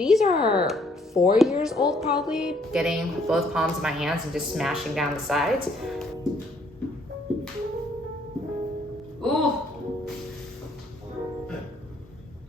These are 4 years old probably. Getting both palms in my hands and just smashing down the sides. Ooh.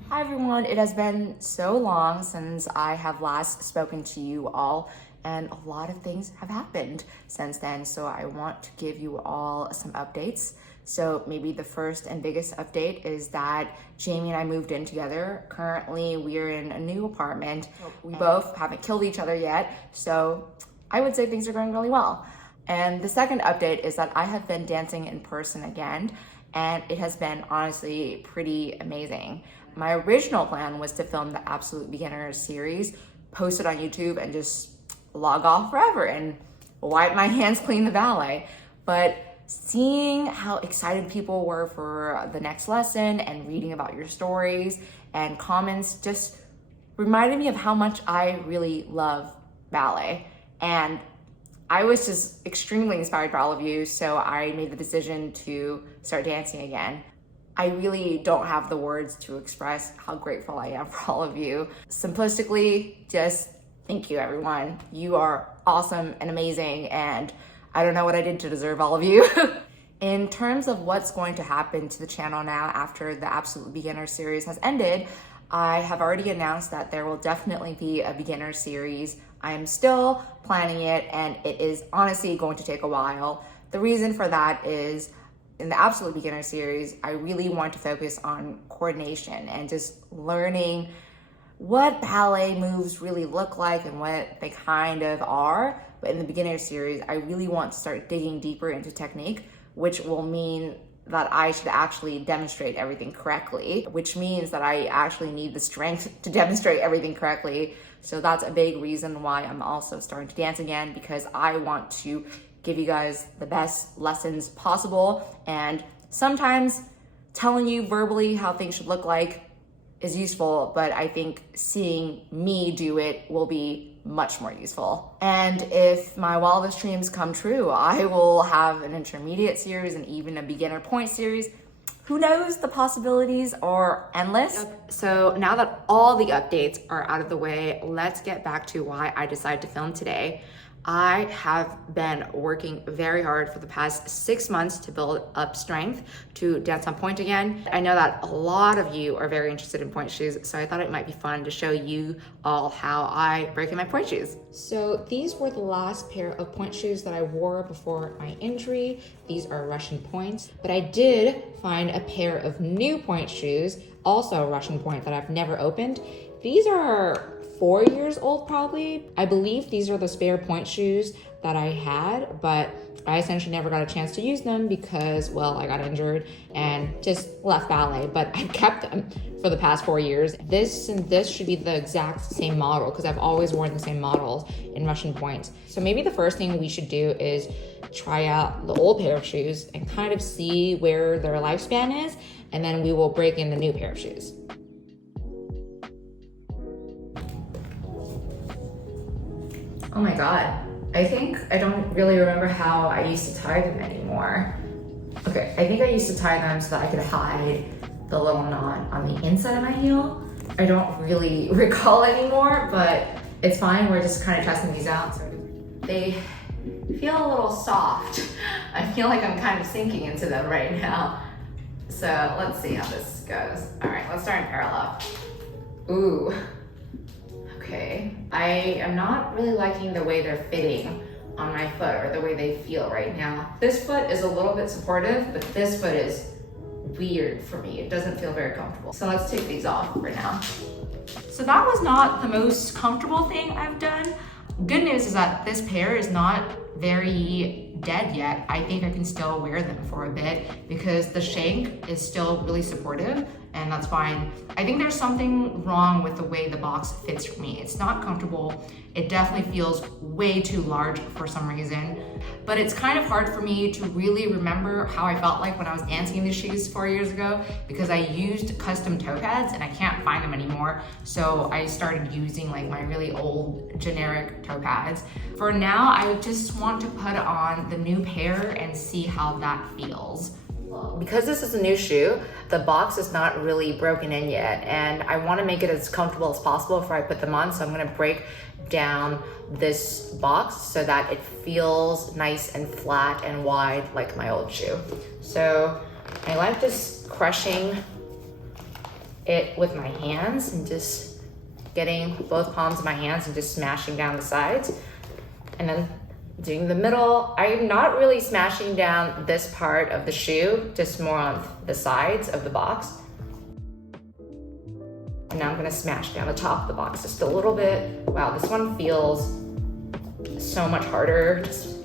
Hi everyone, it has been so long since I have last spoken to you all, and a lot of things have happened since then, so I want to give you all some updates. So maybe the first and biggest update is that Jamie and I moved in together. Currently, we're in a new apartment. We both haven't killed each other yet, so I would say things are going really well. And the second update is that I have been dancing in person again, and it has been honestly pretty amazing. My original plan was to film the Absolute Beginner series, post it on YouTube, and just log off forever and wipe my hands clean the ballet. But seeing how excited people were for the next lesson and reading about your stories and comments just reminded me of how much I really love ballet. And I was just extremely inspired by all of you, so I made the decision to start dancing again. I really don't have the words to express how grateful I am for all of you. Simplistically, just thank you, everyone. You are awesome and amazing, and I don't know what I did to deserve all of you. In terms of what's going to happen to the channel now after the Absolute Beginner series has ended, I have already announced that there will definitely be a beginner series. I am still planning it, and it is honestly going to take a while. The reason for that is in the Absolute Beginner series, I really want to focus on coordination and just learning what ballet moves really look like and what they kind of are. But in the beginner series, I really want to start digging deeper into technique, which will mean that I should actually demonstrate everything correctly, which means that I actually need the strength to demonstrate everything correctly. So that's a big reason why I'm also starting to dance again, because I want to give you guys the best lessons possible. And sometimes telling you verbally how things should look like is useful, but I think seeing me do it will be much more useful. And if my wildest dreams come true, I will have an intermediate series and even a beginner point series. Who knows? The possibilities are endless. So now that all the updates are out of the way, let's get back to why I decided to film today. I have been working very hard for the past 6 months to build up strength to dance on pointe again. I know that a lot of you are very interested in pointe shoes, so I thought it might be fun to show you all how I break in my pointe shoes. So these were the last pair of pointe shoes that I wore before my injury. These are Russian Pointes, but I did find a pair of new pointe shoes, also Russian Pointe, that I've never opened. These are 4 years old probably. I believe these are the spare pointe shoes that I had, but I essentially never got a chance to use them because, well, I got injured and just left ballet, but I've kept them for the past 4 years. This and this should be the exact same model because I've always worn the same models in Russian Pointe. So maybe the first thing we should do is try out the old pair of shoes and kind of see where their lifespan is, and then we will break in the new pair of shoes. Oh my God, I think I don't really remember how I used to tie them anymore. Okay, I think I used to tie them so that I could hide the little knot on the inside of my heel. I don't really recall anymore, but it's fine. We're just kind of testing these out. So they feel a little soft. I feel like I'm kind of sinking into them right now. So let's see how this goes. All right, let's start in parallel. Ooh. Okay, I am not really liking the way they're fitting on my foot or the way they feel right now. This foot is a little bit supportive, but this foot is weird for me. It doesn't feel very comfortable. So let's take these off for now. So that was not the most comfortable thing I've done. Good news is that this pair is not very dead yet. I think I can still wear them for a bit because the shank is still really supportive, and that's fine. I think there's something wrong with the way the box fits for me. It's not comfortable. It definitely feels way too large for some reason, but it's kind of hard for me to really remember how I felt like when I was dancing in these shoes 4 years ago because I used custom toe pads and I can't find them anymore. So I started using like my really old generic toe pads. For now, I just want to put on the new pair and see how that feels. Because this is a new shoe, the box is not really broken in yet, and I want to make it as comfortable as possible before I put them on, so I'm going to break down this box so that it feels nice and flat and wide like my old shoe. So I like just crushing it with my hands and just getting both palms of my hands and just smashing down the sides, and then doing the middle. I'm not really smashing down this part of the shoe, just more on the sides of the box. And now I'm gonna smash down the top of the box just a little bit. Wow, this one feels so much harder. Just,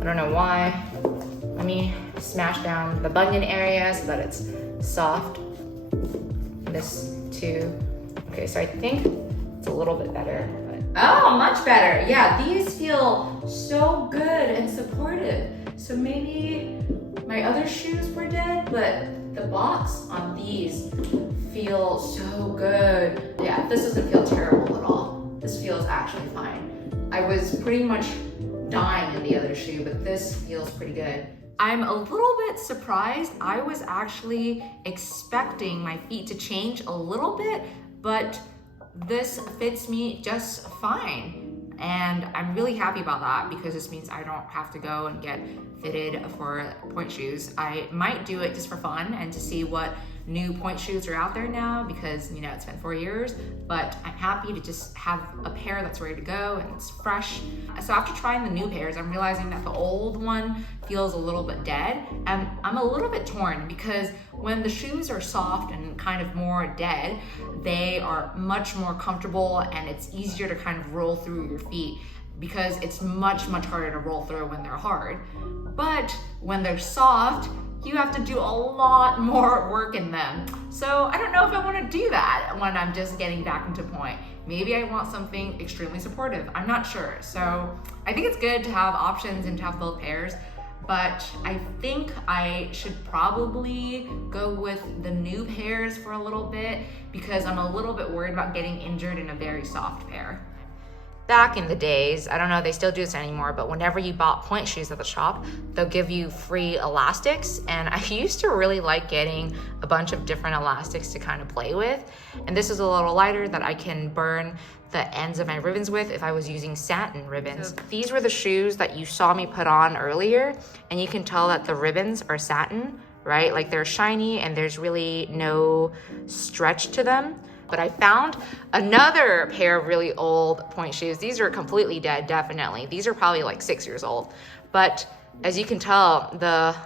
I don't know why. Let me smash down the bunion area so that it's soft. This too. Okay, so I think it's a little bit better. Oh, much better. Yeah, these feel so good and supportive. So maybe my other shoes were dead, but the box on these feels so good. Yeah, this doesn't feel terrible at all. This feels actually fine. I was pretty much dying in the other shoe, but this feels pretty good. I'm a little bit surprised. I was actually expecting my feet to change a little bit, but this fits me just fine. And I'm really happy about that because this means I don't have to go and get fitted for pointe shoes. I might do it just for fun and to see what new pointe shoes are out there now because, you know, it's been 4 years, but I'm happy to just have a pair that's ready to go and it's fresh. So after trying the new pairs, I'm realizing that the old one feels a little bit dead, and I'm a little bit torn because when the shoes are soft and kind of more dead, they are much more comfortable and it's easier to kind of roll through your feet because it's much, much harder to roll through when they're hard. But when they're soft, you have to do a lot more work in them. So I don't know if I want to do that when I'm just getting back into pointe. Maybe I want something extremely supportive. I'm not sure. So I think it's good to have options and to have both pairs, but I think I should probably go with the new pairs for a little bit because I'm a little bit worried about getting injured in a very soft pair. Back in the days, I don't know if they still do this anymore, but whenever you bought pointe shoes at the shop, they'll give you free elastics. And I used to really like getting a bunch of different elastics to kind of play with. And this is a little lighter that I can burn the ends of my ribbons with if I was using satin ribbons. So these were the shoes that you saw me put on earlier, and you can tell that the ribbons are satin, right? Like they're shiny and there's really no stretch to them. But I found another pair of really old pointe shoes. These are completely dead, definitely. These are probably like 6 years old. But as you can tell, the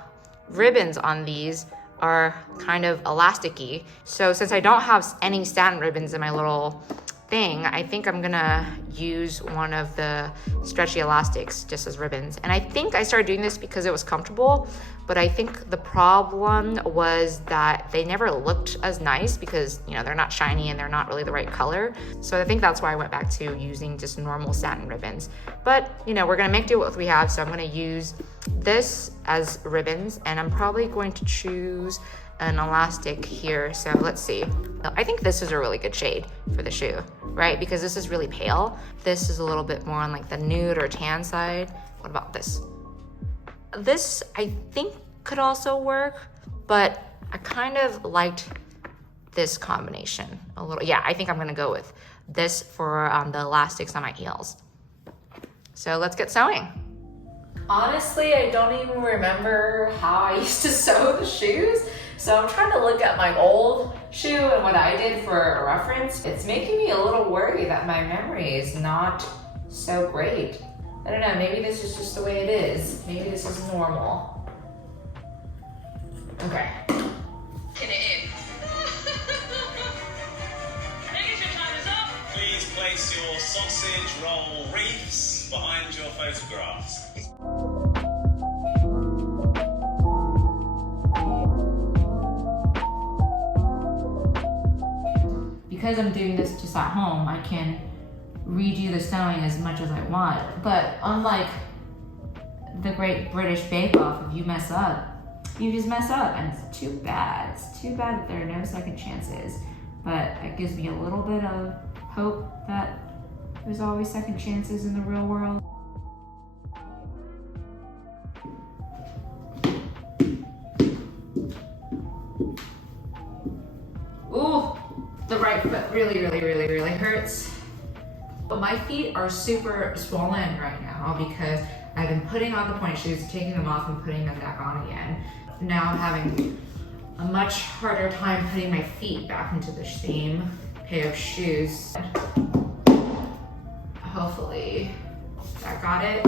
ribbons on these are kind of elasticy. So since I don't have any satin ribbons in my little thing, I think I'm gonna use one of the stretchy elastics just as ribbons. And I think I started doing this because it was comfortable, but I think the problem was that they never looked as nice because, you know, they're not shiny and they're not really the right color. So I think that's why I went back to using just normal satin ribbons. But, you know, we're gonna make do with what we have. So I'm gonna use this as ribbons, and I'm probably going to choose an elastic here. So let's see. I think this is a really good shade for the shoe, right? Because this is really pale. This is a little bit more on like the nude or tan side. What about this? This I think could also work, but I kind of liked this combination a little. Yeah, I think I'm gonna go with this for the elastics on my heels. So let's get sewing. Honestly, I don't even remember how I used to sew the shoes. So I'm trying to look at my old shoe and what I did for a reference. It's making me a little worried that my memory is not so great. I don't know, maybe this is just the way it is. Maybe this is normal. Okay. Get it in. Ladies, your time is up. Please place your sausage roll wreaths behind your photographs. Because I'm doing this just at home, I can redo the sewing as much as I want. But unlike the Great British Bake Off, if you mess up, you just mess up, and it's too bad. It's too bad that there are no second chances. But it gives me a little bit of hope that there's always second chances in the real world. really, really, really, really hurts. But my feet are super swollen right now because I've been putting on the pointe shoes, taking them off and putting them back on again. Now I'm having a much harder time putting my feet back into the same pair of shoes. Hopefully that got it.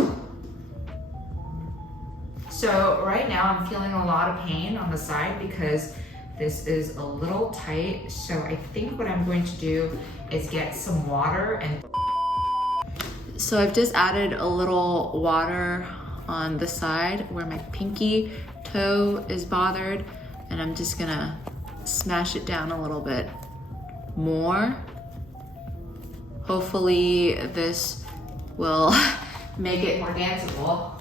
So right now I'm feeling a lot of pain on the side because this is a little tight. So I think what I'm going to do is get some water and so I've just added a little water on the side where my pinky toe is bothered, and I'm just gonna smash it down a little bit more. Hopefully this will make it more danceable.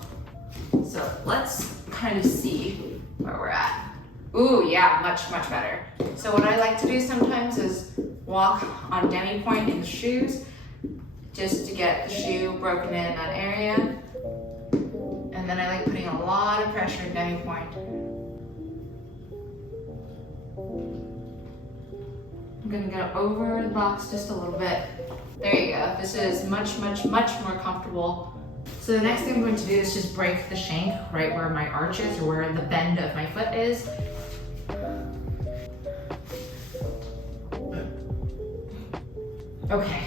So let's kind of see where we're at. Ooh, yeah, much, much better. So what I like to do sometimes is walk on demi-pointe in the shoes just to get the shoe broken in that area. And then I like putting a lot of pressure in demi-pointe. I'm gonna go over the box just a little bit. There you go. This is much, much, much more comfortable. So the next thing I'm going to do is just break the shank right where my arch is, or where the bend of my foot is. Okay,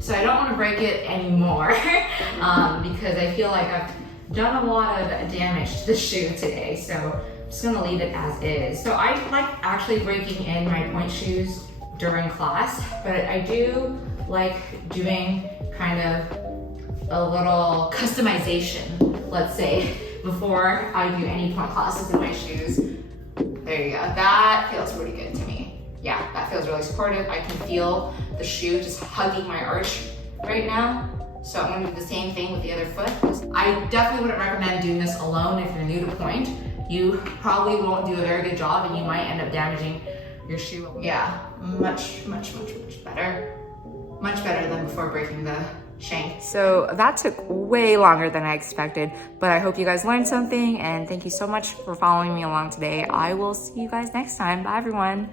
so I don't want to break it anymore because I feel like I've done a lot of damage to the shoe today, so I'm just gonna leave it as is. So I like actually breaking in my pointe shoes during class, but I do like doing kind of a little customization, let's say, before I do any pointe classes in my shoes. There you go, that feels pretty good to me. Yeah, that feels really supportive. I can feel the shoe just hugging my arch right now. So I'm gonna do the same thing with the other foot. I definitely wouldn't recommend doing this alone if you're new to pointe. You probably won't do a very good job and you might end up damaging your shoe. Yeah, much, much, much, much better. Much better than before breaking the shank. So that took way longer than I expected, but I hope you guys learned something, and thank you so much for following me along today. I will see you guys next time. Bye everyone.